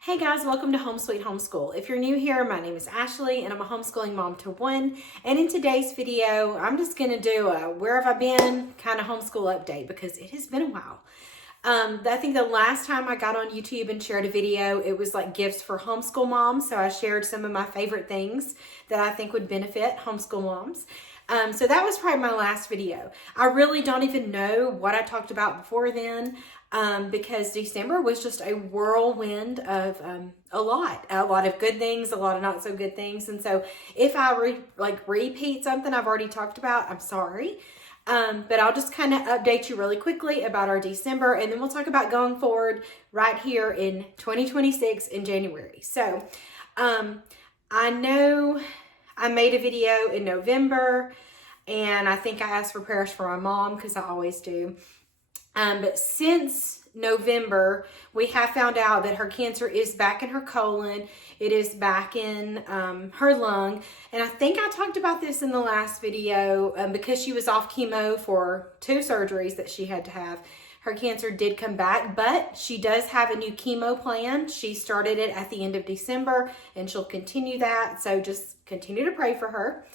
Hey guys, welcome to Home Sweet Homeschool. If you're new here, my name is Ashley and I'm a homeschooling mom to one. And in today's video, I'm just going to do a where have I been kind of homeschool update because it has been a while. I think the last time I got on YouTube and shared a video, it was like gifts for homeschool moms. So I shared some of my favorite things that I think would benefit homeschool moms. So that was probably my last video. I really don't even know what I talked about before then. Because December was just a whirlwind of a lot of good things, a lot of not so good things. And so if I repeat something I've already talked about, I'm sorry. But I'll just kind of update you really quickly about our December, and then we'll talk about going forward right here in 2026 in January. So I know I made a video in November, and I think I asked for prayers for my mom because I always do. But since November, we have found out that her cancer is back in her colon. It is back in her lung. And I think I talked about this in the last video because she was off chemo for 2 surgeries that she had to have. Her cancer did come back, but she does have a new chemo plan. She started it at the end of December and she'll continue that. So just continue to pray for her.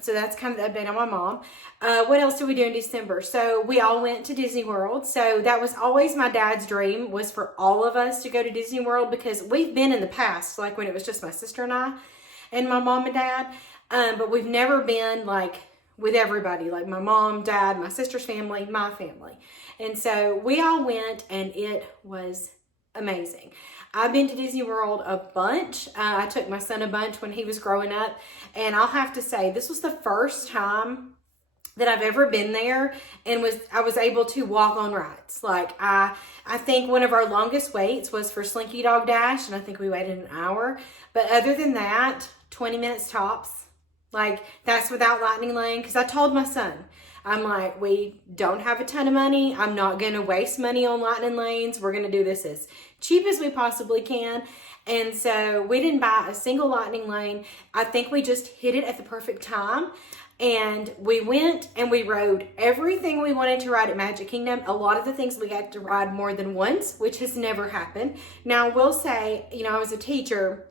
So that's kind of the update on my mom. What else did we do in December? So we all went to Disney World. So that was always my dad's dream, was for all of us to go to Disney World, because we've been in the past, like when it was just my sister and I and my mom and dad. But we've never been like with everybody, like my mom, dad, my sister's family, my family. And so we all went and it was amazing. I've been to Disney World a bunch. I took my son a bunch when he was growing up. And I'll have to say, this was the first time that I've ever been there and I was able to walk on rides. Like I think one of our longest waits was for Slinky Dog Dash, and I think we waited an hour. But other than that, 20 minutes tops. Like that's without Lightning Lane, because I told my son, I'm like, we don't have a ton of money. I'm not going to waste money on lightning lanes. We're going to do this as cheap as we possibly can. And so we didn't buy a single lightning lane. I think we just hit it at the perfect time. And we went and we rode everything we wanted to ride at Magic Kingdom. A lot of the things we got to ride more than once, which has never happened. Now, I will say, I was a teacher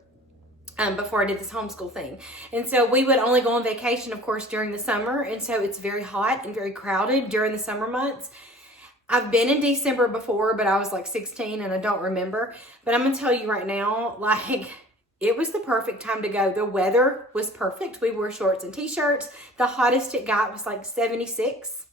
before I did this homeschool thing. And so we would only go on vacation, of course, during the summer. And so it's very hot and very crowded during the summer months. I've been in December before, but I was like 16 and I don't remember. But I'm going to tell you right now, like, it was the perfect time to go. The weather was perfect. We wore shorts and t-shirts. The hottest it got was like 76.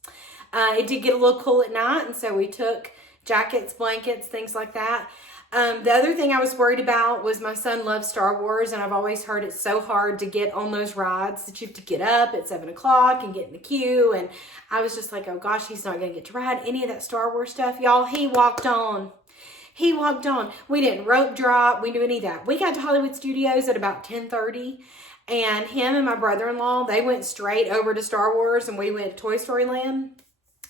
It did get a little cool at night. And so we took jackets, blankets, things like that. The other thing I was worried about was my son loves Star Wars, and I've always heard it's so hard to get on those rides that you have to get up at 7 o'clock and get in the queue. And I was just like, oh gosh, he's not going to get to ride any of that Star Wars stuff. Y'all, he walked on. He walked on. We didn't rope drop. We didn't do any of that. We got to Hollywood Studios at about 10:30, and him and my brother-in-law, they went straight over to Star Wars, and we went to Toy Story Land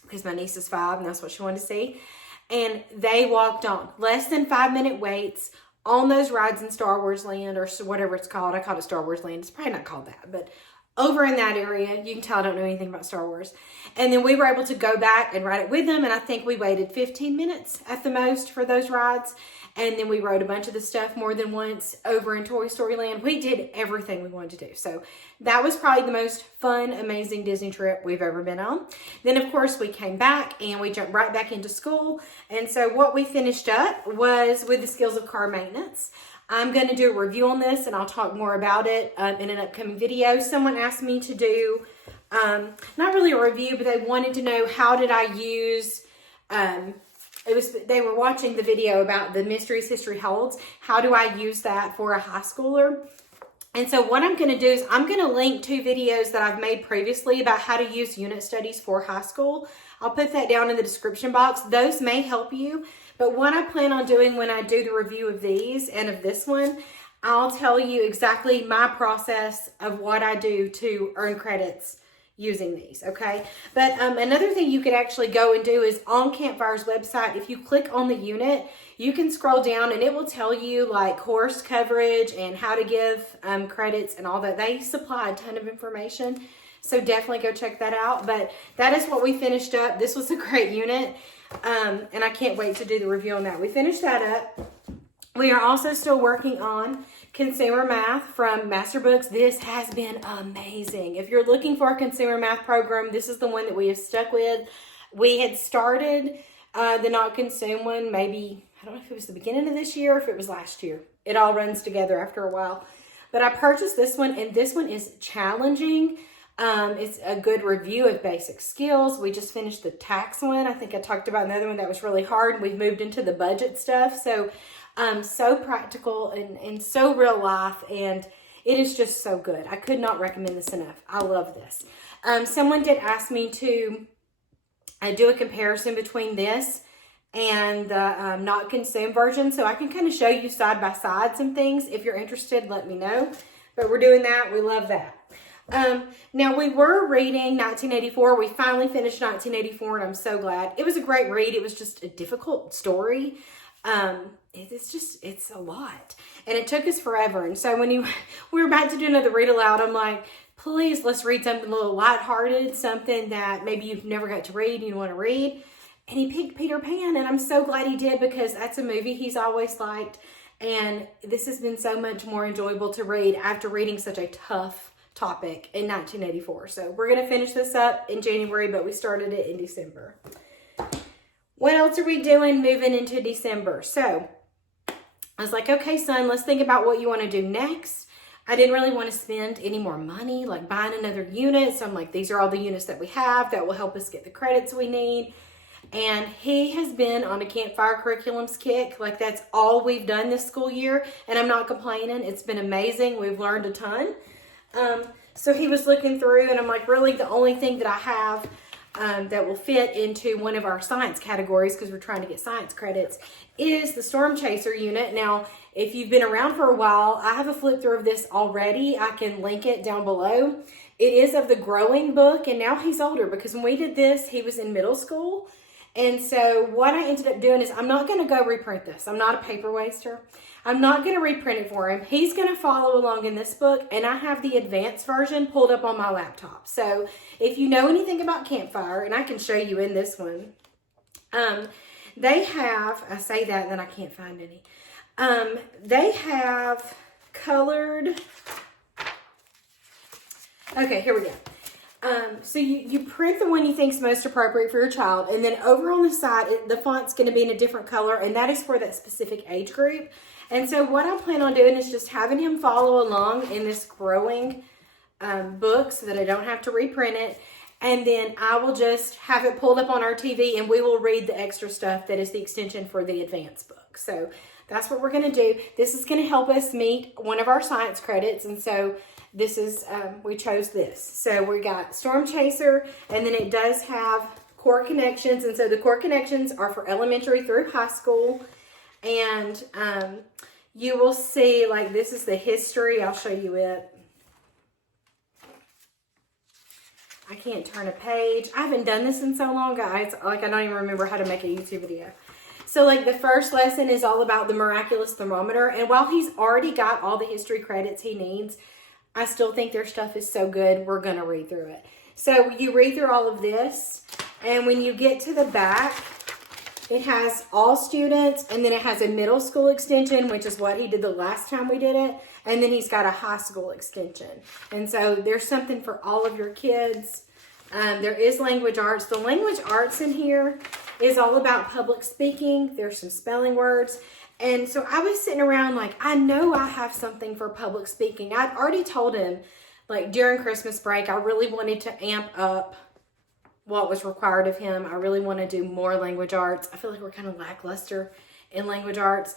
because my niece is 5 and that's what she wanted to see. And they walked on. Less than 5-minute waits on those rides in Star Wars Land, or whatever it's called. I call it Star Wars Land. It's probably not called that, but over in that area, you can tell I don't know anything about Star Wars. And then we were able to go back and ride it with them. And I think we waited 15 minutes at the most for those rides. And then we rode a bunch of the stuff more than once over in Toy Story Land. We did everything we wanted to do. So that was probably the most fun, amazing Disney trip we've ever been on. Then, of course, we came back and we jumped right back into school. And so what we finished up was with the skills of car maintenance. I'm going to do a review on this, and I'll talk more about it in an upcoming video. Someone asked me to do, not really a review, but they wanted to know how did I use, they were watching the video about the Mysteries History Holds. How do I use that for a high schooler? And so what I'm going to do is I'm going to link 2 videos that I've made previously about how to use unit studies for high school. I'll put that down in the description box. Those may help you. But what I plan on doing when I do the review of these and of this one, I'll tell you exactly my process of what I do to earn credits using these, okay? But another thing you could actually go and do is on Campfire's website, if you click on the unit, you can scroll down and it will tell you like course coverage and how to give credits and all that. They supply a ton of information, so definitely go check that out. But that is what we finished up. This was a great unit, and I can't wait to do the review on that. We finished that up. We are also still working on consumer math from Master Books. This has been amazing. If you're looking for a consumer math program, this is the one that we have stuck with. We had started the Not Consume one, maybe, I don't know if it was the beginning of this year or if it was last year. It all runs together after a while. But I purchased this one, and this one is challenging. It's a good review of basic skills. We just finished the tax one. I think I talked about another one that was really hard. We've moved into the budget stuff. So practical and so real life, and it is just so good. I could not recommend this enough. I love this. Someone did ask me to do a comparison between this and the Not Consume version, so I can kind of show you side by side some things. If you're interested, let me know. But we're doing that. We love that. Now, we were reading 1984. We finally finished 1984, and I'm so glad. It was a great read. It was just a difficult story. It's a lot, and it took us forever. And so when we were about to do another read aloud, I'm like, please, let's read something a little lighthearted, something that maybe you've never got to read and you want to read. And he picked Peter Pan, and I'm so glad he did, because that's a movie he's always liked. And this has been so much more enjoyable to read after reading such a tough topic in 1984. So we're going to finish this up in January, but we started it in December. What else are we doing moving into December? So I was like, okay, son, let's think about what you want to do next. I didn't really want to spend any more money, like buying another unit. So I'm like, these are all the units that we have that will help us get the credits we need. And he has been on a Campfire Curriculums kick. Like, that's all we've done this school year. And I'm not complaining. It's been amazing. We've learned a ton. So he was looking through, and I'm like, really the only thing that I have that will fit into one of our science categories, because we're trying to get science credits, is the Storm Chaser unit. Now, if you've been around for a while, I have a flip through of this already. I can link it down below. It is of the Growing book, and now he's older, because when we did this, he was in middle school. And so what I ended up doing is, I'm not going to go reprint this. I'm not a paper waster. I'm not going to reprint it for him. He's going to follow along in this book, and I have the advanced version pulled up on my laptop. So if you know anything about Campfire, and I can show you in this one, they have, I say that and then I can't find any. They have colored, okay, here we go. So you print the one you think is most appropriate for your child, and then over on the side, the font's going to be in a different color, and that is for that specific age group. And so what I plan on doing is just having him follow along in this Growing book, so that I don't have to reprint it. And then I will just have it pulled up on our TV, and we will read the extra stuff that is the extension for the advanced book. So that's what we're going to do. This is going to help us meet one of our science credits, and so this is, we chose this. So we got Storm Chaser, and then it does have core connections. And so the core connections are for elementary through high school. And you will see, like, this is the history. I'll show you it. I can't turn a page. I haven't done this in so long, guys. Like, I don't even remember how to make a YouTube video. So, like, the first lesson is all about the miraculous thermometer. And while he's already got all the history credits he needs, I still think their stuff is so good, we're going to read through it. So you read through all of this, and when you get to the back, it has all students, and then it has a middle school extension, which is what he did the last time we did it, and then he's got a high school extension. And so there's something for all of your kids. There is language arts. The language arts in here is all about public speaking. There's some spelling words. And so I was sitting around like, I know I have something for public speaking. I'd already told him, like, during Christmas break, I really wanted to amp up what was required of him. I really want to do more language arts. I feel like we're kind of lackluster in language arts.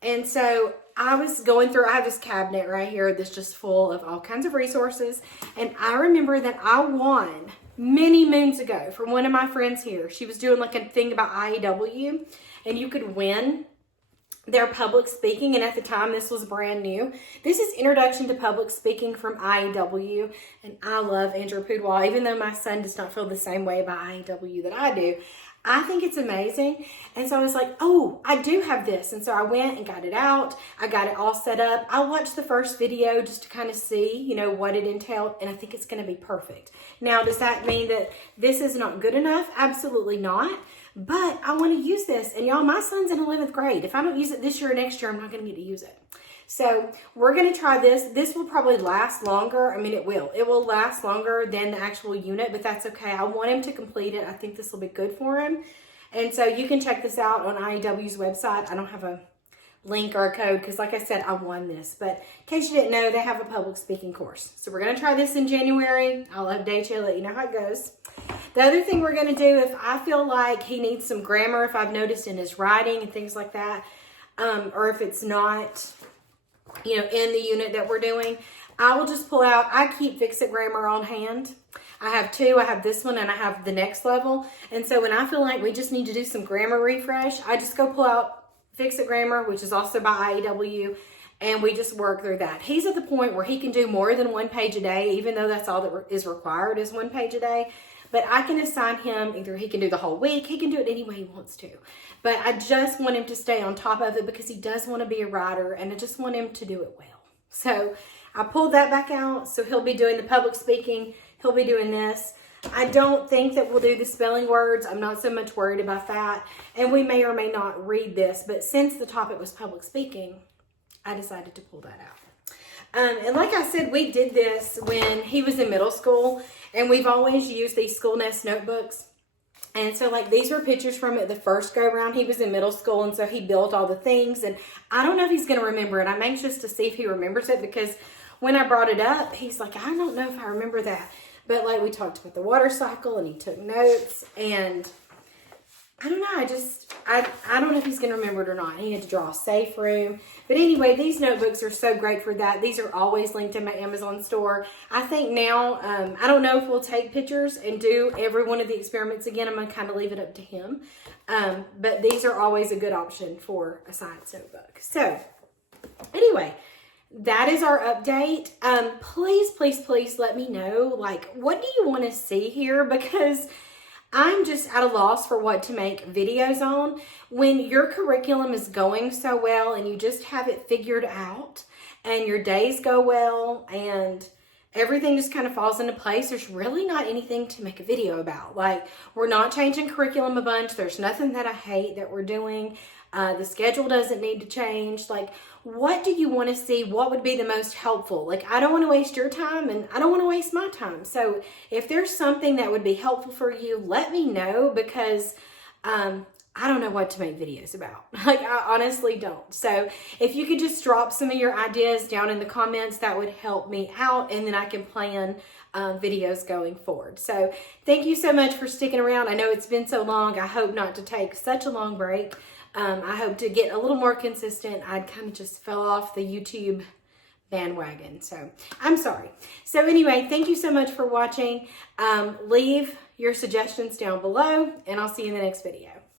And so I was going through, I have this cabinet right here that's just full of all kinds of resources. And I remember that I won many moons ago from one of my friends here. She was doing like a thing about IEW, and you could win their public speaking, and at the time this was brand new. This is Introduction to Public Speaking from IEW, and I love Andrew Pudwall, even though my son does not feel the same way about IEW that I do. I think it's amazing. And so I was like, oh, I do have this. And so I went and got it out. I got it all set up. I watched the first video just to kind of see, you know, what it entailed, and I think it's going to be perfect. Now, does that mean that this is not good enough? Absolutely not. but I want to use this. And y'all, my son's in 11th grade. If I don't use it this year or next year, I'm not going to get to use it. So we're going to try this. This will probably last longer. I mean, it will. It will last longer than the actual unit, but that's okay. I want him to complete it. I think this will be good for him. And so you can check this out on IEW's website. I don't have a link or a code because, like I said, I won this. But in case you didn't know, they have a public speaking course. So we're going to try this in January. I'll update you, let you know how it goes. The other thing we're going to do, if I feel like he needs some grammar, if I've noticed in his writing and things like that, or if it's not, you know, in the unit that we're doing, I will just pull out, I keep Fix-It Grammar on hand. I have two. I have this one and I have the next level. And so when I feel like we just need to do some grammar refresh, I just go pull out Fix-It Grammar, which is also by IEW, and we just work through that. He's at the point where he can do more than 1 page a day, even though that's all that is required is 1 page a day. But I can assign him, either he can do the whole week, he can do it any way he wants to. But I just want him to stay on top of it because he does want to be a writer, and I just want him to do it well. So I pulled that back out. So he'll be doing the public speaking. He'll be doing this. I don't think that we'll do the spelling words. I'm not so much worried about that. And we may or may not read this, but since the topic was public speaking, I decided to pull that out. And like I said, we did this when he was in middle school, and we've always used these School Nest notebooks. And so like these were pictures from it the first go round. He was in middle school, and so he built all the things, and I don't know if he's going to remember it. I'm anxious to see if he remembers it, because when I brought it up, he's like, I don't know if I remember that. But like we talked about the water cycle, and he took notes, and I don't know. I don't know if he's going to remember it or not. He had to draw a safe room. But anyway, these notebooks are so great for that. These are always linked in my Amazon store. I think now, I don't know if we'll take pictures and do every one of the experiments again. I'm going to kind of leave it up to him. But these are always a good option for a science notebook. So anyway, that is our update. Please, please, please let me know, like, what do you want to see here? Because I'm just at a loss for what to make videos on. When your curriculum is going so well and you just have it figured out and your days go well and everything just kind of falls into place, there's really not anything to make a video about. Like, we're not changing curriculum a bunch. There's nothing that I hate that we're doing. The schedule doesn't need to change. Like, what do you want to see? What would be the most helpful? Like, I don't want to waste your time, and I don't want to waste my time. So if there's something that would be helpful for you, let me know, because I don't know what to make videos about. Like, I honestly don't. So if you could just drop some of your ideas down in the comments, that would help me out, and then I can plan videos going forward. So thank you so much for sticking around. I know it's been so long. I hope not to take such a long break. I hope to get a little more consistent. I kind of just fell off the YouTube bandwagon, so I'm sorry. So anyway, thank you so much for watching. Leave your suggestions down below, and I'll see you in the next video.